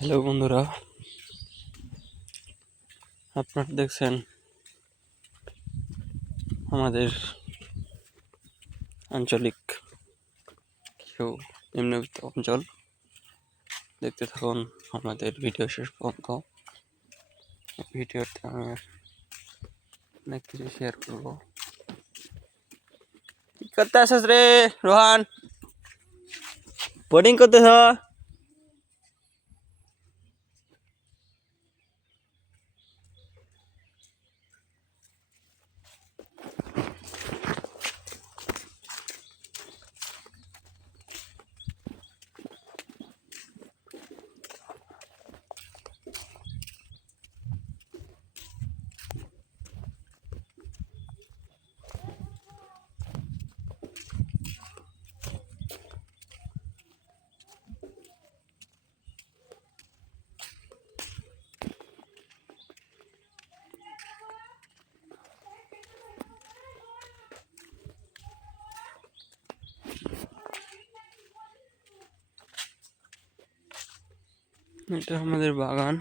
Hello বন্ধুরা, আপনারা দেখছেন আমাদের আঞ্চলিক কিছু নিম্নবিত্ত অঞ্চল। দেখতে থাকুন আমাদের ভিডিও শেষ পর্যন্ত। ভিডিওতে আমি অনেক কিছু শেয়ার করব। কি করতে আসিস রে রোহান? বোর্ডিং করতেছ? এটা আমাদের বাগান।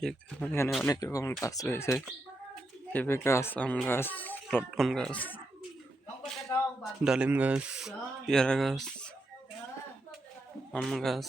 দেখতে এখানে অনেক রকম গাছ রয়েছে। পেঁপে গাছ, আম গাছ লটকন গাছ, ডালিম গাছ, পেয়ারা গাছ, আম গাছ।